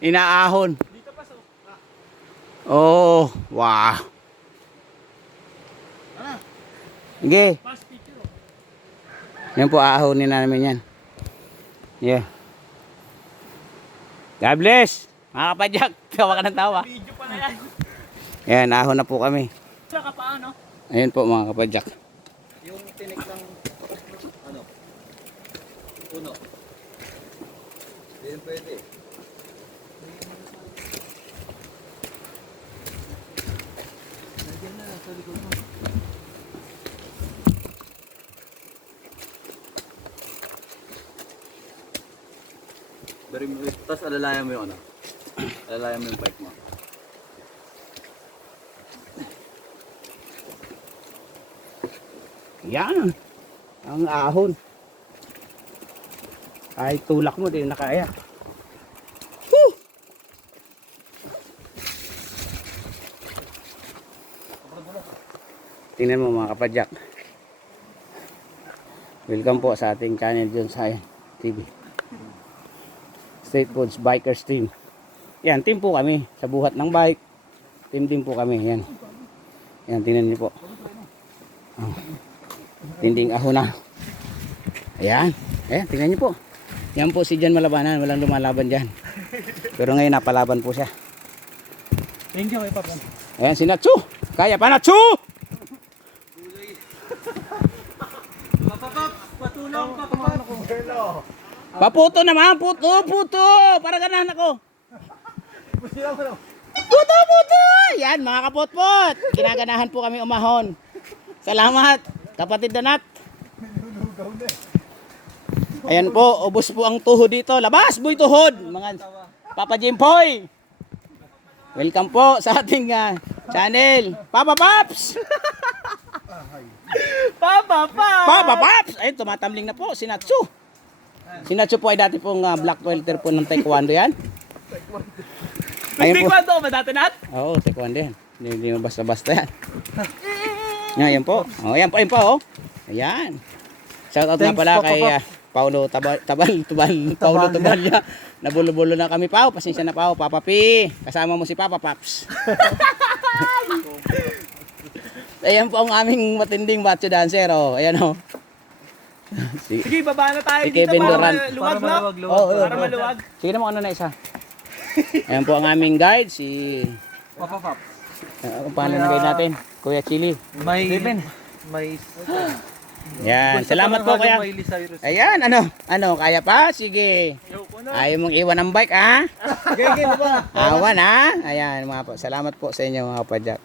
Inaahon. Oh, wow. Sige. Yan po, aahonin na namin yan. Yeah. God bless. Mga kapadyak, tawa ka ng tawa. Video pa na yan. Yan, ahon na po kami. Saka paano? Ayan po mga kapadyak. Yung tinik ng ano? Puno. Hindi rin pwede. Lagyan na sa likod mo. Tapos alalayan mo yung ano? Alalayan mo yung bike mo. Yan. Ang ahon. Kahit tulak mo, di na kaya. Whew! Tingnan mo mga kapadyak. Welcome po sa ating channel dyan sa TV. Street Foods Bikers Team. Yan, team po kami. Sa buhat ng bike. Team po kami. Yan. Yan, tingnan niyo po. Oh. Tinding ahon na. Ayan. Ayan, tingnan niyo po. Yan po si Jan Malabanan. Walang lumalaban dyan. Pero ngayon napalaban po siya. Thank you, Papa. Ayan si Natsu. Kaya pa Natsu! Patulong ka, Papa. Paputo naman. Puto. Para ganahan ako. Puto. Yan mga kaputput. Ginaganahan po kami umahon. Salamat. Kapatid Donat. Ayan po, ubos po ang tuhod dito. Labas, boy tuhod. Mga Papa Jimpoy. Welcome po sa ating channel. Papa Paps. Papa Paps. Ayun, tumatamling na po si Natsu. Si Natsu po ay dati pong black welter po ng taekwondo yan. Ayun po. Taekwondo ba dati, Nat? Oo, taekwondo yan. Hindi mo basta-basta yan. Ayan po. Oh, ayan po. Oh. Ayan. Shout out na pala kay Paulo Tabalya. Nabulo-bulo na kami, Pao. Pasensya na, Pao. Papa P. Kasama mo si Papa Paps. Ayan po ang aming matinding macho dancer. Oh. Ayan oh. Sige, baba na tayo Si dito Kevin para Durant. maluwag, no? Para maluwag. Sige na mo, ano na isa. Ayan po ang aming guide, si... Papa Pop. Kung paano na guide natin? Kuya Chili. May... Kevin. May... Yan, salamat po kaya. Ayan, ano, kaya pa? Sige. Ayaw mong iwan ang bike, ha? Sige, baba. Awan, ha? Ayan, mga po. Salamat po sa inyo, mga kapadyak.